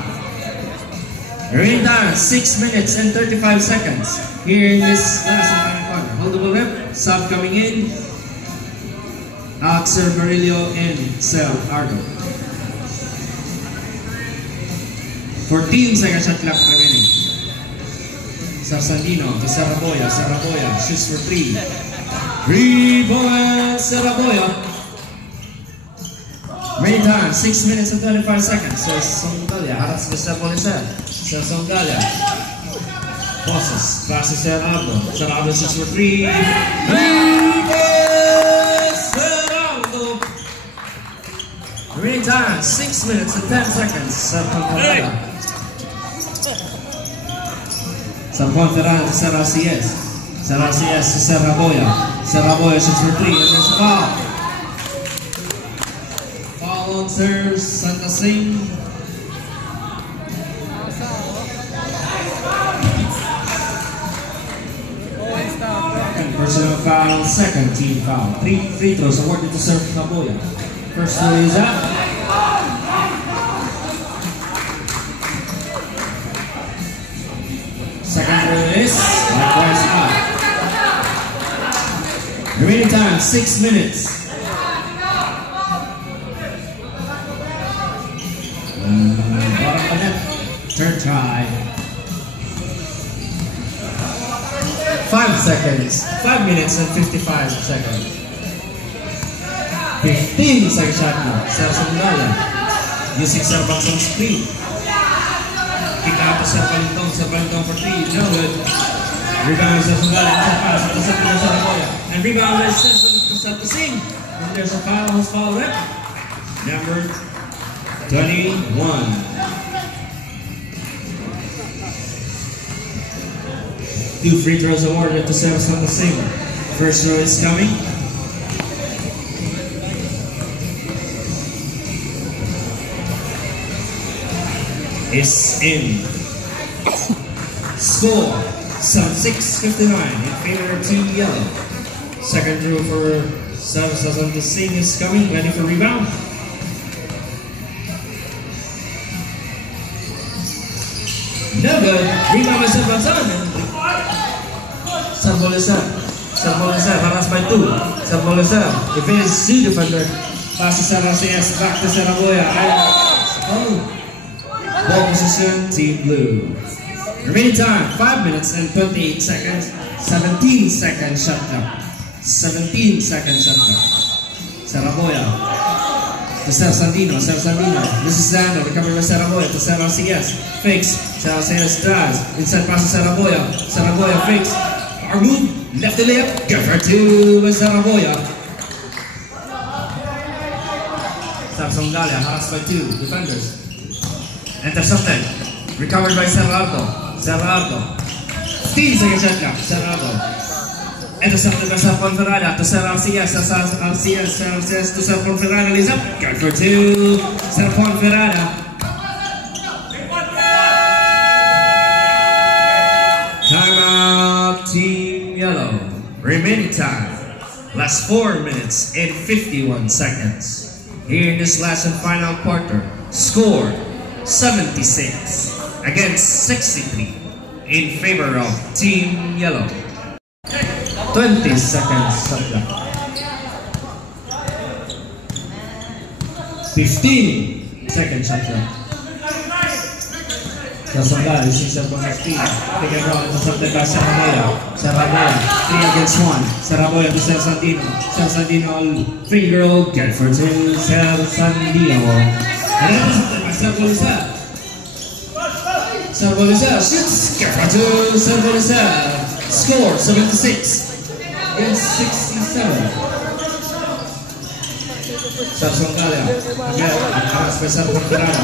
Remaining time 6 minutes and 35 seconds. Here in this last and final quarter. Holdable rep. Sub coming in. Axel Murillo and Sel Argo. 14-second shot clock remaining. Sarsandino to Saraboya. Saraboya shoots for 3. 3 points, Saraboya. Main time, 6 minutes and 35 seconds. So Songalia, harap sa Serbolisa. So Songalia. Bosses, passes Serraldo. Serraldo shoots for 3. 3 points, Serraldo. Main time, 6 minutes and 10 seconds. Serraldo. Serban Ferrara to Serra CS. Serra CS to Serraboya. Serraboya shoots for 3 and there's a foul. Foul on serves, Santa Singh. Personal foul, second team foul. 3 free throws awarded to Serraboya. First throw is out. Second throw is likewise out. Remaining time 6 minutes. Bottom of the net. Third try. 5 seconds. 5 minutes and 55 seconds. 15-second shot now. Sersandalia using Serbanzon screen. Kick out to Serbalintong. Serbalintong for 3. No good. Rebound to Sersandalia. And rebound is Santa Singh. And there's a foul. Who's foul rep? Number 21. Two free throws awarded to Santa Singh. First throw is coming. Is in. Score 6:59 in favor of Team Yellow. Second throw for Santa Singh is coming, ready for rebound. No good. Rebound by Serbanzon. Serbolisa. Serbolisa harassed by 2. Serbolisa evades 2 defender. Pass to Serra CS, back to Saraboya. Ball position, Team Blue. Remaining time, 5 minutes and 28 seconds. 17-second shot clock. 17-second shot clock. Saraboya. To Sersandino. Sersandino. This is Zano. Recovery by Saraboya. To Serra CS. Fakes. Serra CS drives. Inside pass to Saraboya. Saraboya fakes. Our move. Left the layup. Good for 2 by Saraboya. Sarsongalia harassed by 2 defenders. Intercepted. Recovered by Serraldo. Serraldo. 15-second shot clock. Serraldo. Intercepted by Serban Ferrara to Serra CS. Serra CS to Serban Ferrara. Lays up. Good for 2. Serban Ferrara. Timeout, Team Yellow. Remaining time. Last 4 minutes and 51 seconds. Here in this last and final quarter. Score 76 against 63 in favor of Team Yellow. 20 seconds shot clock. 15-second shot clock. Sasangla, using cell phone 15. Pick and roll, intercepted by Saraboya. Saraboya, 3 against 1. Saraboya to Cel Sandino. Cel Sandino, free girl, get for 2. Cel Sandino. And intercepted by Cel Bolisel. Cel Bolisel shoots, get for 2. Cel Bolisel. Score 76 against 67. Sarsongalia, again, harus by Cel Ponferrada.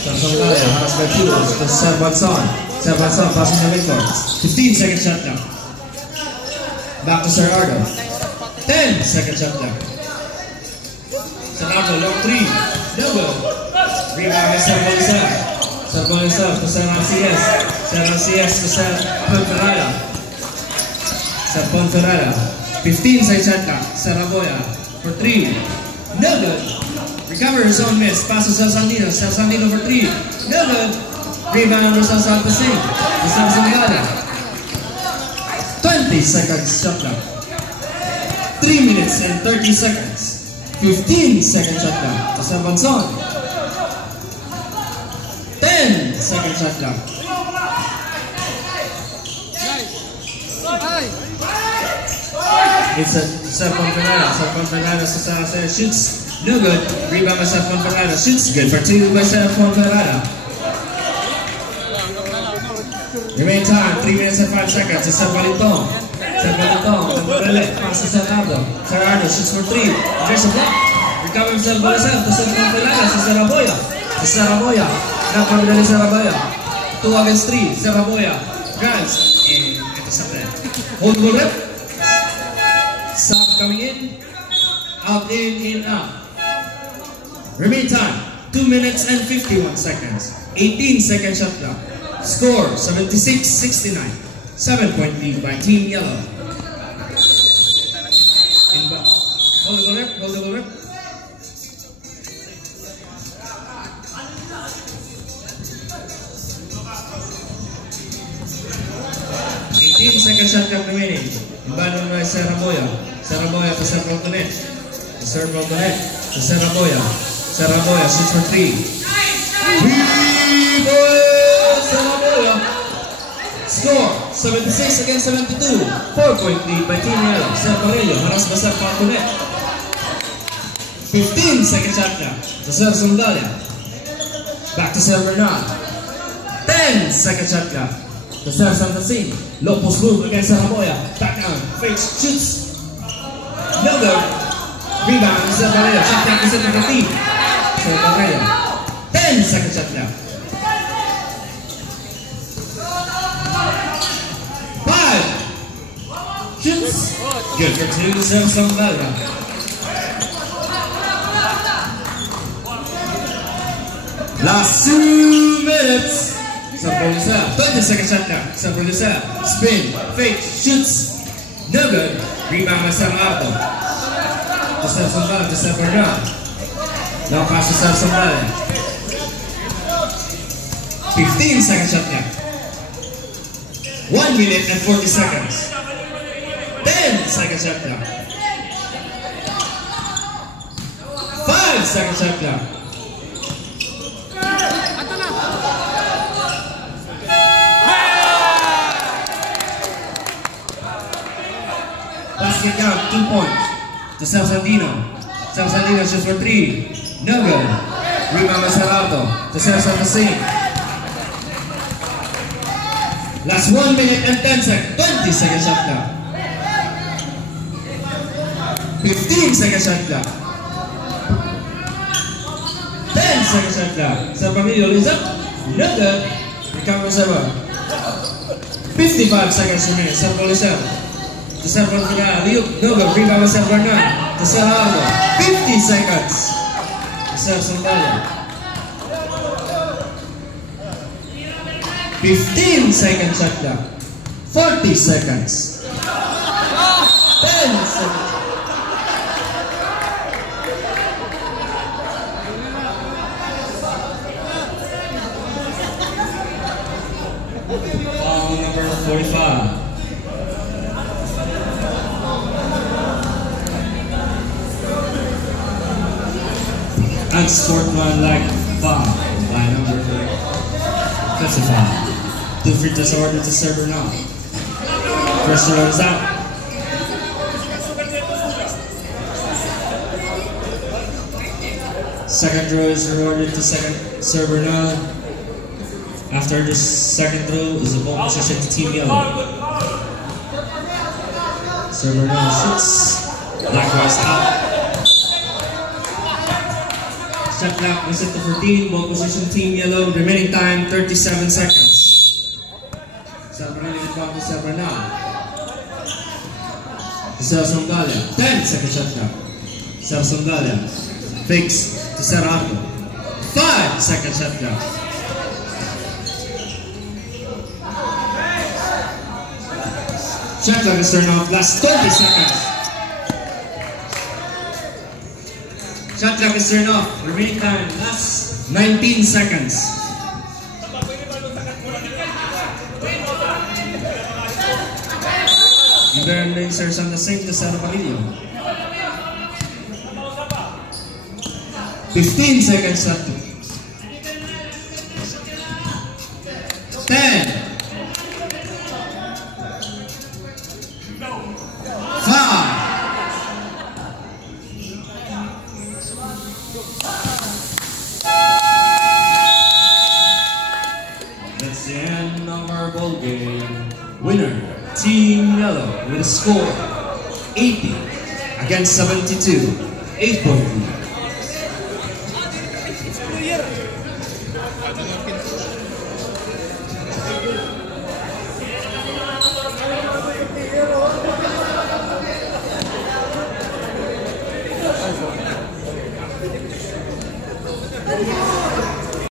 Sarsongalia, harus by Chulos, to Cel Banson. Cel Banson passing the midcourt. 15 second shot clock. Back to Serardo. 10 second shot clock. Serardo, long 3. No good. Rebound by Cel Bolisel. Cel Bolisel to Cel RCS. Cel RCS to Cel Ponferrada. Cel Ponferrada. 15 second shot clock. Saraboya for 3. No good. Recover his own miss. Pass to Cel Sandino. Cel Sandino for 3. No good. Rebound to Cel Santacing. To Cel Sandino. 20 seconds shot clock. 3 minutes and 30 seconds. 15 second shot clock. To Cel Banson. 10 second shot clock. It's a Cel Ponferrada. Cel Ponferrada shoots. No good. Rebound by Cel Ponferrada. Shoots. Good for 2 by Cel Ponferrada. Remain time. 3 minutes and 5 seconds. It's Cel Baliton. Cel Baliton. Pass to Serardo. Serardo shoots for 3. There's a block. Recover Cel Bolisel to Cel Ponferrada. To Saraboya. To Saraboya. Nakapagdali Saraboya. 2 against 3. Saraboya. Drives. And intercepted. Hold the rep. Sub coming in, out, in, out. Remain time, 2 minutes and 51 seconds. 18 second shot clock. Score, 76-69. 7-point lead by Team Yellow. Hold the rep, hold the rep. Second shot clock remaining. Inbound by Saraboya. Saraboya to Cel Ponferrada. To Cel Ponferrada. To Saraboya. Saraboya shoots for 3. 3 boys! Saraboya. Score 76 against 72. 4-point lead by Team Yellow. Cel Barello haras by Cel Ponferrada. 15 second shot clock. To Cel Sondalia. Back to Cel Bernal. 10 second shot clock. To Cel Santacing. Low post move against Saraboya. Back down. Fake shoots. No good. Rebound to Cel Barello. Shot clock is in the 15. Cel Barello. 10 second shot clock. 5. Shoots. Good for 2 to Cel Sondalia. Last 2 minutes. Cel Bolisel, 20 second shot clock. Cel Bolisel, spin, fake, shoots. No good. Rebound by Serardo. To Cel Sondalia, to Cel Bernal. Now pass to Cel Sondalia. 15 second shot clock. 1 minute and 40 seconds. 10 second shot clock. 5 second shot clock. Basket count, 2 points to Cel Sandino. Cel Sandino shoots for 3. No good. Rebound by Serardo to Cel Santacing. Last 1 minute and 10 seconds. 20 second shot clock. 15 second shot clock. 10 second shot clock. Cel Barello is up. No good. Recover 7. 55 seconds remaining. Cel Bolisel. To Cel Ponferrada, no good. Rebound by Cel Bernal. To Serardo. 50 seconds. To Cel Sondalia. 15 second shot clock. 40 seconds. 10 seconds. Foul number 45. Unsportsmanlike foul by number 35. That's a foul. 2 free throws awarded to server now. First throw is out. Second throw is awarded to second server now. After this second throw is a ball position to Team Yellow. Server now shoots. Likewise out. Shot clock was set to 14. Ball position Team Yellow. Remaining time 37 seconds. Server now leading back to server now. Songalia. 10 second shot clock. Songalia fakes to Serrano. 5 second shot clock. Shot clock is turned off. Last 30 seconds. Shot clock is turned off. Remaining time, last 19 seconds. Iberan Racers on the sink to Santa Pamilio. 15 seconds left. 10. 5. That's the end of our ball game. Winner, Team Yellow, with a score 80 against 72. 8-point lead.